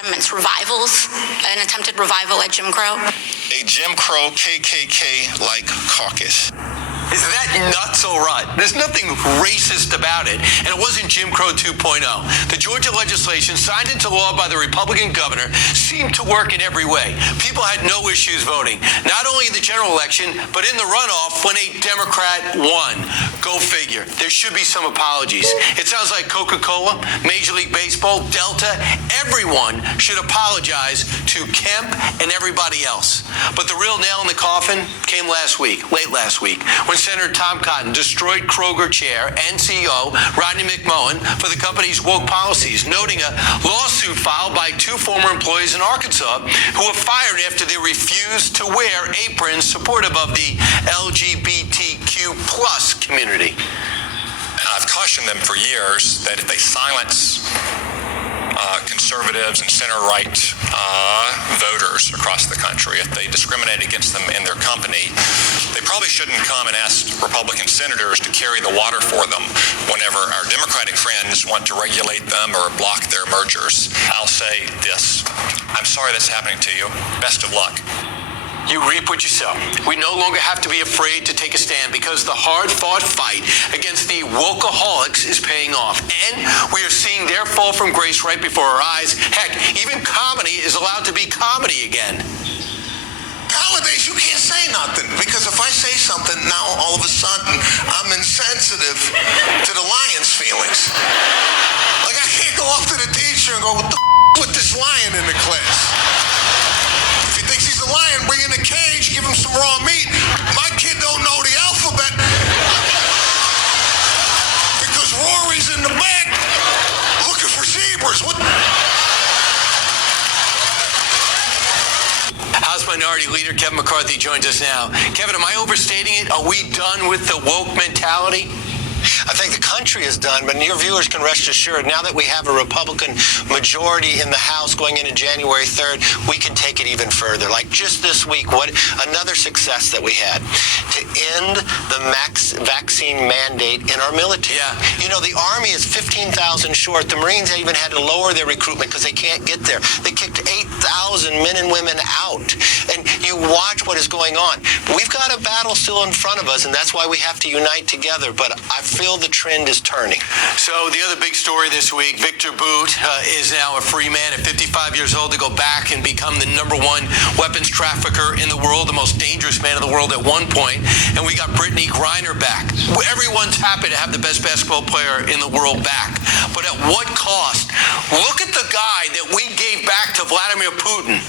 Amendment's revivals, an attempted revival at Jim Crow? A Jim Crow KKK-like caucus. Is that nuts or what? There's nothing racist about it, and it wasn't Jim Crow 2.0. The Georgia legislation signed into law by the Republican governor seemed to work in every way. People had no issues voting, not only in the general election, but in the runoff when a Democrat won. Go figure. There should be some apologies. It sounds like Coca-Cola, Major League Baseball, Delta, everyone should apologize to Kemp and everybody else. But the real nail in the coffin came late last week, when Senator Tom Cotton destroyed Kroger chair and CEO Rodney McMullen for the company's woke policies, noting a lawsuit filed by two former employees in Arkansas who were fired after they refused to wear aprons supportive of the LGBTQ plus community. And I've cautioned them for years that if they silence conservatives and center-right voters across the country, if they discriminate against them in their company, they probably shouldn't come and ask Republican senators to carry the water for them whenever our Democratic friends want to regulate them or block their mergers. I'll say this: I'm sorry that's happening to you. Best of luck. You reap what you sow. We no longer have to be afraid to take a stand because the hard-fought fight against the wokeaholics is paying off. And we are seeing their fall from grace right before our eyes. Heck, even comedy is allowed to be comedy again. Nowadays, you can't say nothing, because if I say something now, all of a sudden, I'm insensitive to the lion's feelings. Like, I can't go up to the teacher and go, what the with this lion in the class? If he thinks he's a lion, bring in a cage, give him some raw meat. My kid don't know the alphabet because Rory's in the back looking for zebras. What? House Minority Leader Kevin McCarthy joins us now. Kevin, am I overstating it? Are we done with the woke mentality? I think the country is done, but your viewers can rest assured, now that we have a Republican majority in the House going into January 3rd, we can take it even further. Like just this week, what another success that we had to end the vaccine mandate in our military. Yeah. You know, the Army is 15,000 short. The Marines even had to lower their recruitment because they can't get there. They kicked 8,000 men and women out. And you watch what is going on. We've got a battle still in front of us, and that's why we have to unite together. But I feel the trend is turning. So the other big story this week, Victor Boot is now a free man at 55 years old to go back and become the #1 weapons trafficker in the world, the most dangerous man in the world at one point. And we got Brittany Griner back. Everyone's happy to have the best basketball player in the world back. But at what cost? Look at the guy that we gave back to Vladimir Putin.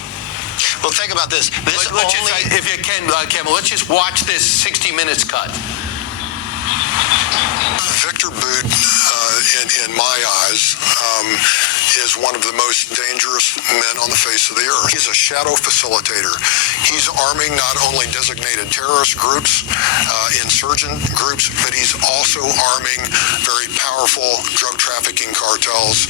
Well, think about this. If you can, Kevin, let's just watch this 60 Minutes cut. Victor Boot, in my eyes, is one of the most dangerous men on the face of the earth. He's a shadow facilitator. He's arming not only designated terrorist groups, insurgent groups, but he's also arming very powerful drug trafficking cartels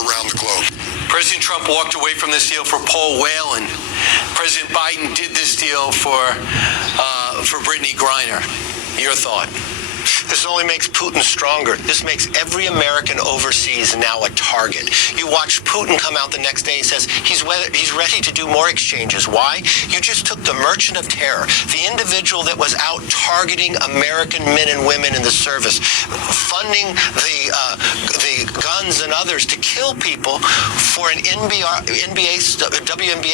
around the globe. President Trump walked away from this deal for Paul Whelan. President Biden did this deal for Brittany Griner. Your thought? This only makes Putin stronger. This makes every American overseas now a target. You watch Putin come out the next day and says he's ready to do more exchanges. Why? You just took the merchant of terror, the individual that was out targeting American men and women in the service, funding the guns and others to kill people for an WNBA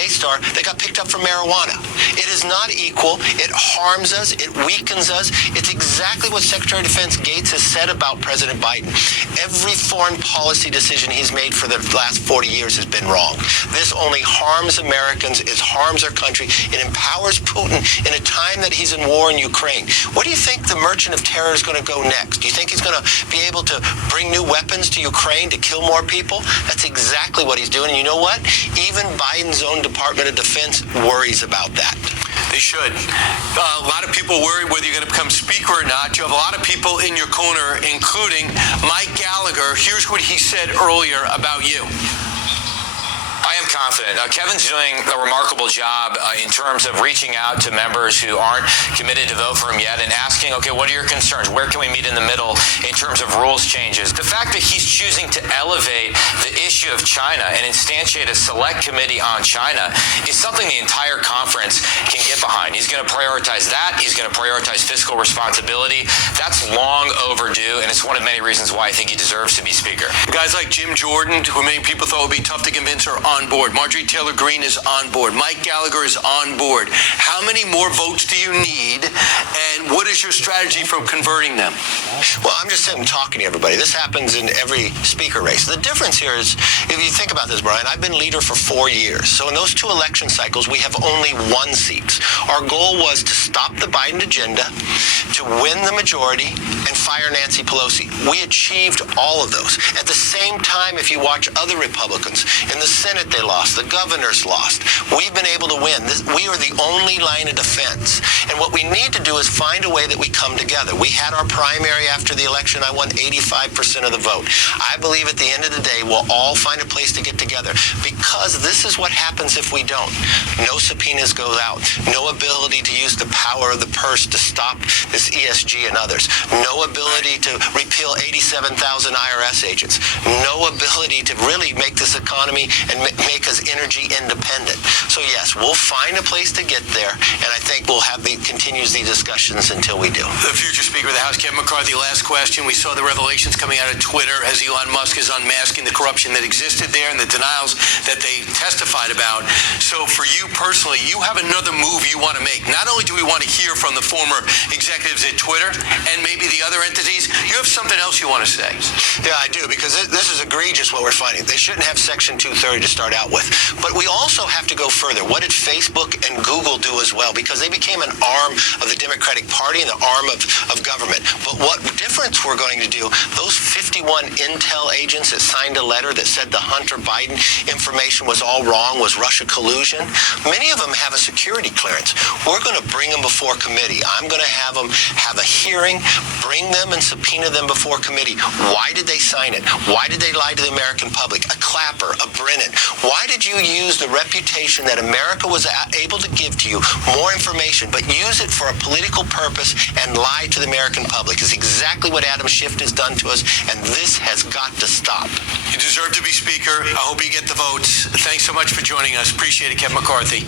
star that got picked up for marijuana. It is not equal. It harms us. It weakens us. It's exactly what Secretary of Defense Gates has said about President Biden. Every foreign policy decision he's made for the last 40 years has been wrong. This only harms Americans. It harms our country. It empowers Putin in a time that he's in war in Ukraine. What do you think the merchant of terror is going to go next? Do you think he's going to be able to bring new weapons to Ukraine to kill more people? That's exactly what he's doing. And you know what? Even Biden's own Department of Defense worries about that. They should. A lot of people worry whether you're going to become speaker or not. You have a lot of people in your corner, including Mike Gallagher. Here's what he said earlier about you. I am confident confident. Kevin's doing a remarkable job in terms of reaching out to members who aren't committed to vote for him yet and asking, okay, what are your concerns? Where can we meet in the middle in terms of rules changes? The fact that he's choosing to elevate the issue of China and instantiate a select committee on China is something the entire conference can get behind. He's going to prioritize that. He's going to prioritize fiscal responsibility. That's long overdue, and it's one of many reasons why I think he deserves to be Speaker. Guys like Jim Jordan, who many people thought would be tough to convince, are on board. Marjorie Taylor Greene is on board. Mike Gallagher is on board. How many more votes do you need, and what is your strategy for converting them? Well, I'm just sitting talking to everybody. This happens in every speaker race. The difference here is, if you think about this, Brian, I've been leader for 4 years. So in those 2 election cycles, we have only 1 seat. Our goal was to stop the Biden agenda, to win the majority, and fire Nancy Pelosi. We achieved all of those. At the same time, if you watch other Republicans, in the Senate they lost, the governors lost. We've been able to win. We are the only line of defense. And what we need to do is find a way that we come together. We had our primary after the election. I won 85% of the vote. I believe at the end of the day, we'll all find a place to get together, because this is what happens if we don't. No subpoenas go out. No ability to use the power of the purse to stop this ESG and others. No ability to repeal 87,000 IRS agents. No ability to really make this economy and make us energy independent. So yes, we'll find a place to get there, and I think we'll have continues the discussions until we do. The future Speaker of the House, Kevin McCarthy, last question. We saw the revelations coming out of Twitter as Elon Musk is unmasking the corruption that existed there and the denials that they testified about. So for you personally, you have another move you want to make. Not only do we want to hear from the former executives at Twitter and maybe the other entities, you have something else you want to say. Yeah, I do, because this is egregious what we're finding. They shouldn't have Section 230 to start out with. But we also have to go further. What did Facebook and Google do as well? Because they became an arm of the Democratic Party and the arm of government. But what difference we're going to do, those 51 intel agents that signed a letter that said the Hunter Biden information was all wrong, was Russia collusion, many of them have a security clearance. We're going to bring them before committee. I'm going to have them have a hearing, bring them and subpoena them before committee. Why did they sign it? Why did they lie to the American public? A Clapper, a Brennan. Why did you use the reputation that America was able to give to you more information, but use it for a political purpose and lie to the American public? Is exactly what Adam Schiff has done to us, and this has got to stop. You deserve to be Speaker. I hope you get the votes. Thanks so much for joining us. Appreciate it, Kevin McCarthy.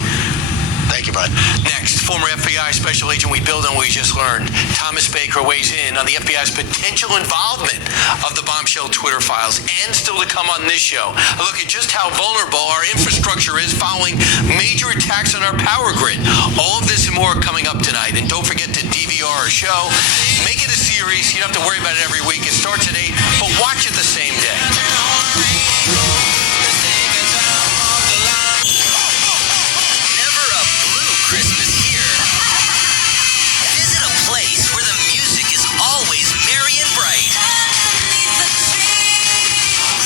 Thank you, Brian. Next, former FBI Special Agent, we build on what we just learned. Thomas Baker weighs in on the FBI's potential involvement of the bombshell Twitter files, and still to come on this show, a look at just how vulnerable our infrastructure is following major attacks on our power grid. All of this and more coming up tonight. And don't forget to DVR our show. Make it a series. You don't have to worry about it every week. It starts at 8, but watch it the same day. Christmas here. Visit a place where the music is always merry and bright.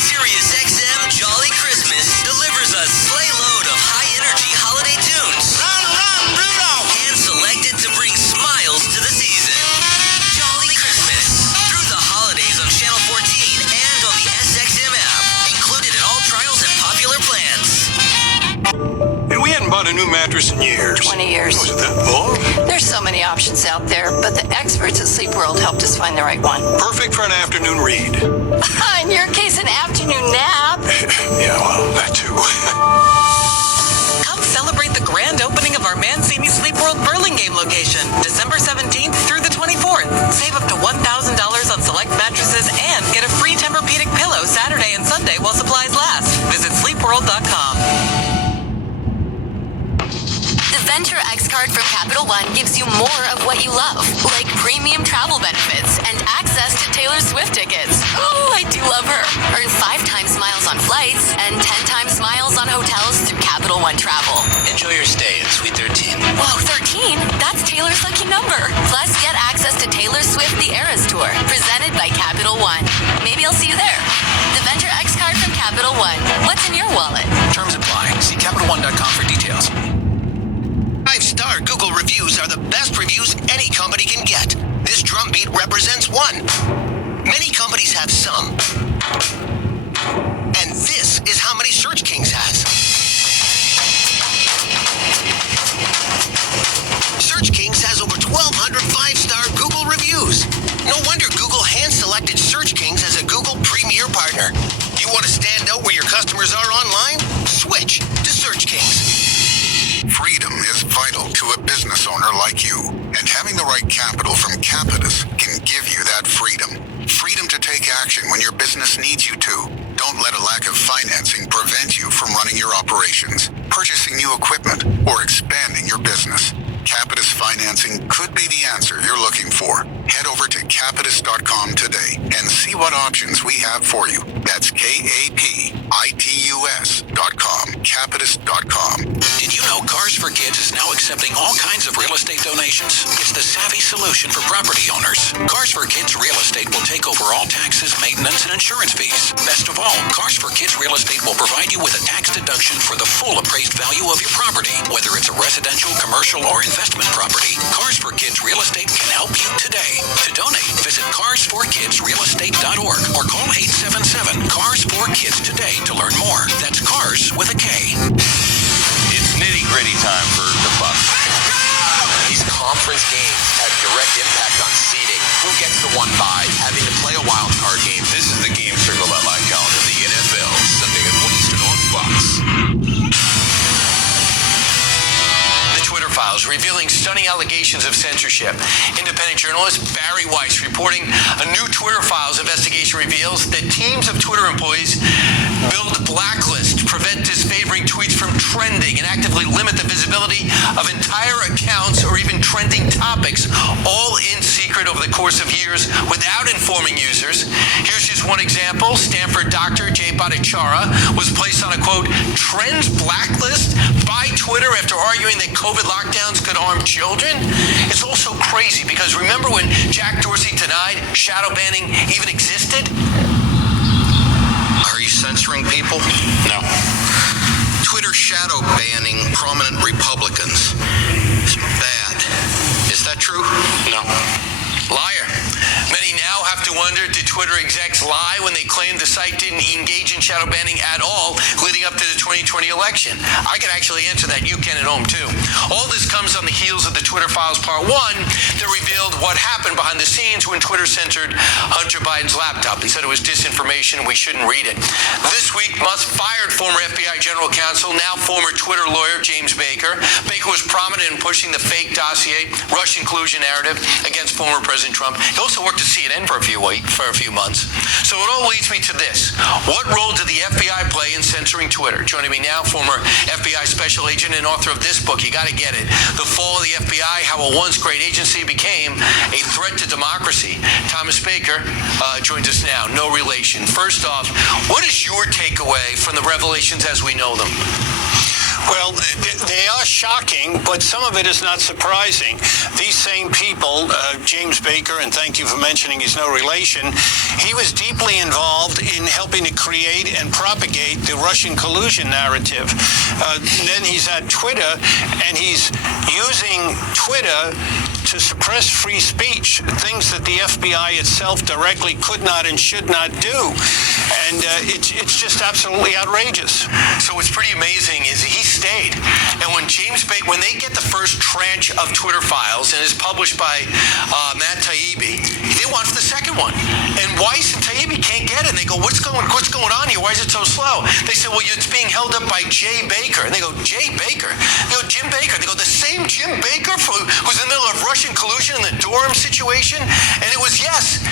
Sirius XM Jolly Christmas delivers a sleigh load of high-energy holiday tunes. Run, run, Rudolph! And selected to bring smiles to the season. Jolly Christmas. Through the holidays on Channel 14 and on the SXM app. Included in all trials and popular plans. We hadn't bought a new mattress in years. 20 years. Was it that long? There's so many options out there, but the experts at Sleep World helped us find the right one. Perfect for an afternoon read. In your case, an afternoon nap. Yeah, well, that too. Come celebrate the grand opening of our Mancini Sleep World Burlingame location, December 17th through the 24th. Save up to $1,000 on select mattresses and get a free Tempur-Pedic pillow Saturday and Sunday while supplies last. Visit sleepworld.com. Venture X card from Capital One gives you more of what you love, like premium travel benefits and access to Taylor Swift tickets. Oh, I do love her. Earn 5 times miles on flights and 10 times miles on hotels through Capital One Travel. Enjoy your stay in Suite 13. Whoa, 13? That's Taylor's lucky number. Plus, get access to Taylor Swift The Eras Tour, presented by Capital One. Maybe I'll see you there. The Venture X card from Capital One. What's in your wallet? Terms apply. See CapitalOne.com for details. 5-star Google reviews are the best reviews any company can get. This drumbeat represents one. Many companies have some. And this is how many Search Kings has. operations, purchasing new equipment, or expanding your business. Capitus Financing could be the answer you're looking for. Head over to Capitus.com today and see what options we have for you. That's Capitus.com. Capitus.com. Did you know Cars for Kids is now accepting all kinds of real estate donations? It's the savvy solution for property owners. Cars for Kids Real Estate will take over all taxes, maintenance, and insurance fees. Best of all, Cars for Kids Real Estate will provide you with a tax deduction for the full appraised value of your property, whether it's a residential, commercial, or investment property. Cars for Kids Real Estate can help you today. To donate, visit carsforkidsrealestate.org or call 877-CARS4KIDS today to learn more. That's CARS with a K. It's nitty-gritty time for the Bucks. These conference games have direct impact on seeding. Who gets the 1 bye, having to play a wild card game. This is the game circled on my calendar. The NFL, Sunday at Winston on Fox. Twitter files revealing stunning allegations of censorship. Independent journalist Barry Weiss reporting a new Twitter files investigation reveals that teams of Twitter employees build blacklists, prevent disfavoring tweets from trending, and actively limit the visibility of entire accounts or even trending topics, all in secret over the course of years without informing users. Here's just one example. Stanford doctor Jay Bhattacharya was placed on a, quote, trends blacklist by Twitter after arguing that COVID lockdowns could harm children. It's also crazy because remember when Jack Dorsey denied shadow banning even existed? Are you censoring people? No. Twitter shadow banning prominent Republicans is bad. Is that true? No. Liar. Many now have to wonder, did Twitter execs lie when they claimed the site didn't engage in shadow banning at all leading up to the 2020 election? I can actually answer that. You can at home, too. All this comes on the heels of the Twitter Files Part 1 that revealed what happened behind the scenes when Twitter censored Hunter Biden's laptop and said it was disinformation and we shouldn't read it. This week, Musk fired former FBI General Counsel, now former Twitter lawyer James Baker. Baker was prominent in pushing the fake dossier, Russian collusion narrative against former President Trump. He also worked at CNN for a few months. So it all leads me to this. What role did the FBI play in censoring Twitter? Joining me now, former FBI special agent and author of this book, you got to get it, The Fall of the FBI, How a Once Great Agency Became a Threat to Democracy. Thomas Baker joins us now. No relation. First off, what is your takeaway from the revelations as we know them? Well, they are shocking, but some of it is not surprising. These same people, James Baker, and thank you for mentioning he's no relation, he was deeply involved in helping to create and propagate the Russian collusion narrative. Then he's at Twitter, and he's using Twitter to suppress free speech, things that the FBI itself directly could not and should not do. And it's just absolutely outrageous. So what's pretty amazing is he stayed. And when when they get the first tranche of Twitter files and it's published by Matt Taibbi, they want the second one. And Weiss and Taibbi can't get it. And they go, what's going on here? Why is it so slow? They say, well, it's being held up by Jay Baker. And they go, Jay Baker? They go, Jim Baker. They go, the same Jim Baker who's in the middle of Russian collusion in the Durham situation? And it was, yes.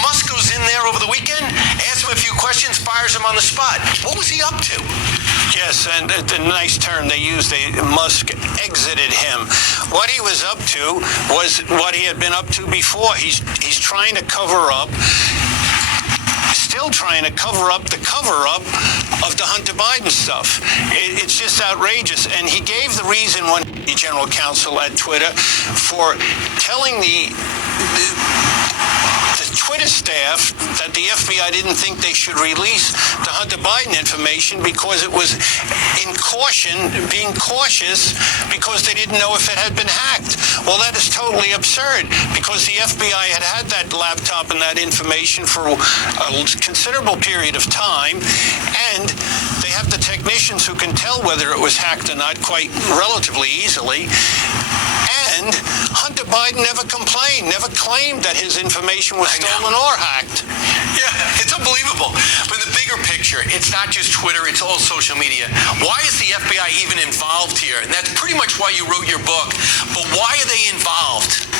Musk goes in there over the weekend, asks him a few questions, fires him on the spot. What was he up to? Yes, and the nice term they used, Musk exited him. What he was up to was what he had been up to before. He's trying to cover up, still trying to cover up the cover-up of the Hunter Biden stuff. It's just outrageous. And he gave the reason when the general counsel at Twitter for telling the Twitter staff that the FBI didn't think they should release the Hunter Biden information because it was being cautious because they didn't know if it had been hacked. Well, that is totally absurd because the FBI had that laptop and that information for a considerable period of time, and they have the technicians who can tell whether it was hacked or not quite relatively easily. And Hunter Biden never complained, never claimed that his information was stolen or hacked. Yeah, it's unbelievable. But in the bigger picture, it's not just Twitter, it's all social media. Why is the FBI even involved here? And that's pretty much why you wrote your book. But why are they involved?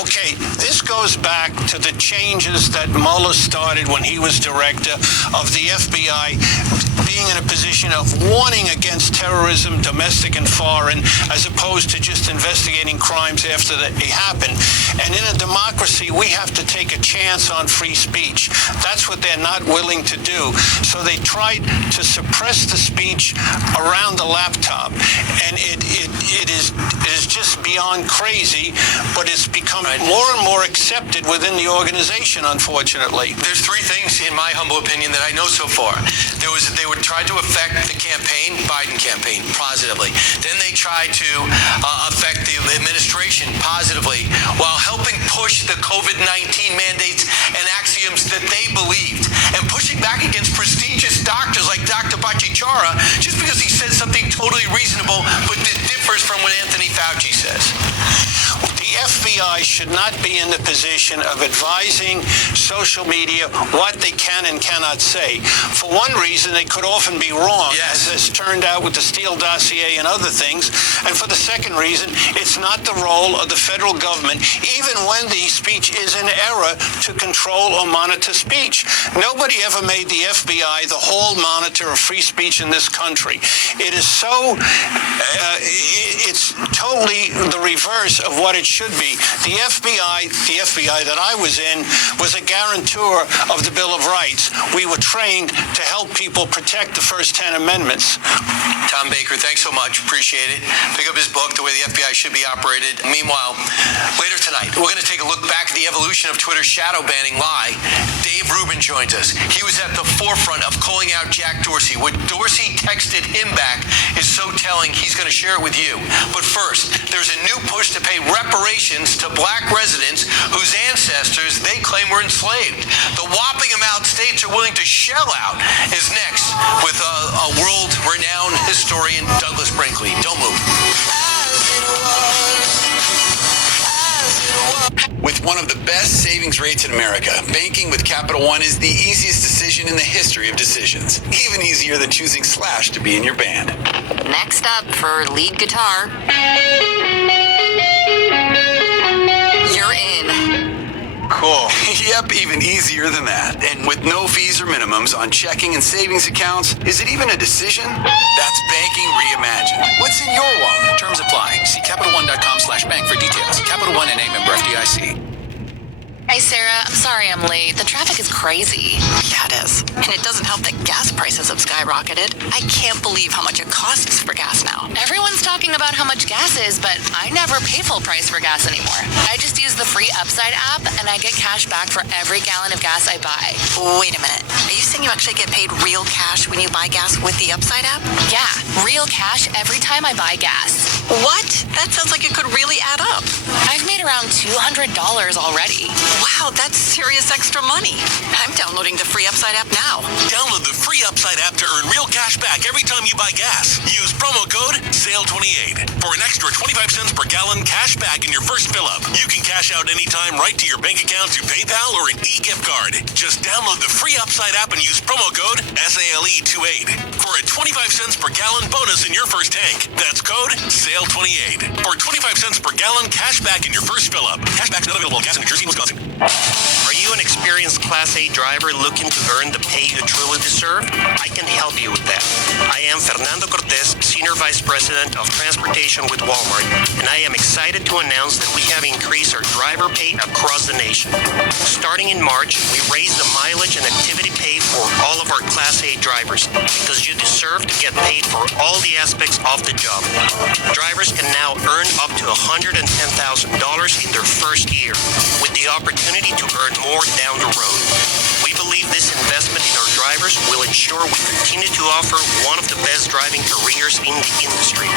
Okay, this goes back to the changes that Mueller started when he was director of the FBI, being in a position of warning against terrorism, domestic and foreign, as opposed to just investigating crimes after they happen. And in a democracy, we have to take a chance on free speech. That's what they're not willing to do. So they tried to suppress the speech around the laptop. And it is just beyond crazy, but it's become more and more accepted within the organization, unfortunately. There's three things, in my humble opinion, that I know so far. They would try to affect the campaign, Biden campaign, positively. Then they tried to affect the administration positively while helping push the COVID-19 mandates and axioms that they believed and pushing back against prestigious doctors like Dr. Bhattacharya just because he said something totally reasonable but that differs from what Anthony Fauci says. The FBI should not be in the position of advising social media what they can and cannot say. For one reason, they could often be wrong, as has turned out with the Steele dossier and other things. And for the second reason, it's not the role of the federal government, even when the speech is in error, to control or monitor speech. Nobody ever made the FBI the hall monitor of free speech in this country. It is so, it's totally the reverse of what it should be. The FBI that I was in was a guarantor of the Bill of Rights. We were trained to help people protect the first 10 amendments. Tom Baker, thanks so much. Appreciate it. Pick up his book, The Way the FBI Should Be Operated. Meanwhile, later tonight, we're going to take a look back at the evolution of Twitter's shadow banning lie. Dave Rubin joins us. He was at the forefront of calling out Jack Dorsey. What Dorsey texted him back is so telling, he's going to share it with you. But first, there's a new push to pay reparations to black residents whose ancestors they claim were enslaved. The whopping amount states are willing to shell out is next with a world-renowned historian, Douglas Brinkley. Don't move. With one of the best savings rates in America, banking with Capital One is the easiest decision in the history of decisions. Even easier than choosing Slash to be in your band. Next up for lead guitar. You're in. Cool. Yep, even easier than that. And with no fees or minimums on checking and savings accounts, is it even a decision? That's banking reimagined. What's in your wallet? Terms apply. See CapitalOne.com/bank for details. Capital One and a member FDIC. Hey, Sarah, I'm sorry I'm late. The traffic is crazy. Yeah, it is. And it doesn't help that gas prices have skyrocketed. I can't believe how much it costs for gas now. Everyone's talking about how much gas is, but I never pay full price for gas anymore. I just use the free Upside app, and I get cash back for every gallon of gas I buy. Wait a minute. Are you saying you actually get paid real cash when you buy gas with the Upside app? Yeah, real cash every time I buy gas. What? That sounds like it could really add up. I've made around $200 already. Wow, that's serious extra money. I'm downloading the free Upside app now. Download the free Upside app to earn real cash back every time you buy gas. Use promo code SALE28 for an extra 25 cents per gallon cash back in your first fill-up. You can cash out anytime right to your bank account through PayPal or an e-gift card. Just download the free Upside app and use promo code SALE28 for a 25 cents per gallon bonus in your first tank. That's code SALE28 for 25 cents per gallon cash back in your first fill-up. Cash back's not available in gas in New Jersey and Wisconsin. Are you an experienced Class A driver looking to earn the pay you truly deserve? I can help you with that. I am Fernando Cortez, Senior Vice President of Transportation with Walmart, and I am excited to announce that we have increased our driver pay across the nation. Starting in March, we raised the mileage and activity pay for all of our Class A drivers because you deserve to get paid for all the aspects of the job. Drivers can now earn up to $110,000 in their first year, with the opportunity to earn more down the road. We believe this investment in our drivers will ensure we continue to offer one of the best driving careers in the industry.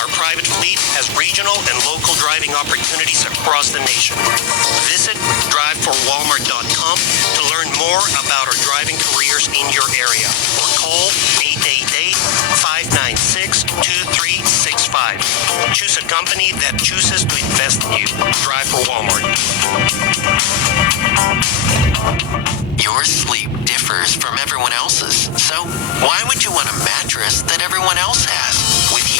Our private fleet has regional and local driving opportunities across the nation. Visit driveforwalmart.com to learn more about our driving careers in your area or call 888-596-2365. Choose a company that chooses to invest in you. Drive for Walmart. Your sleep differs from everyone else's, so why would you want a mattress that everyone else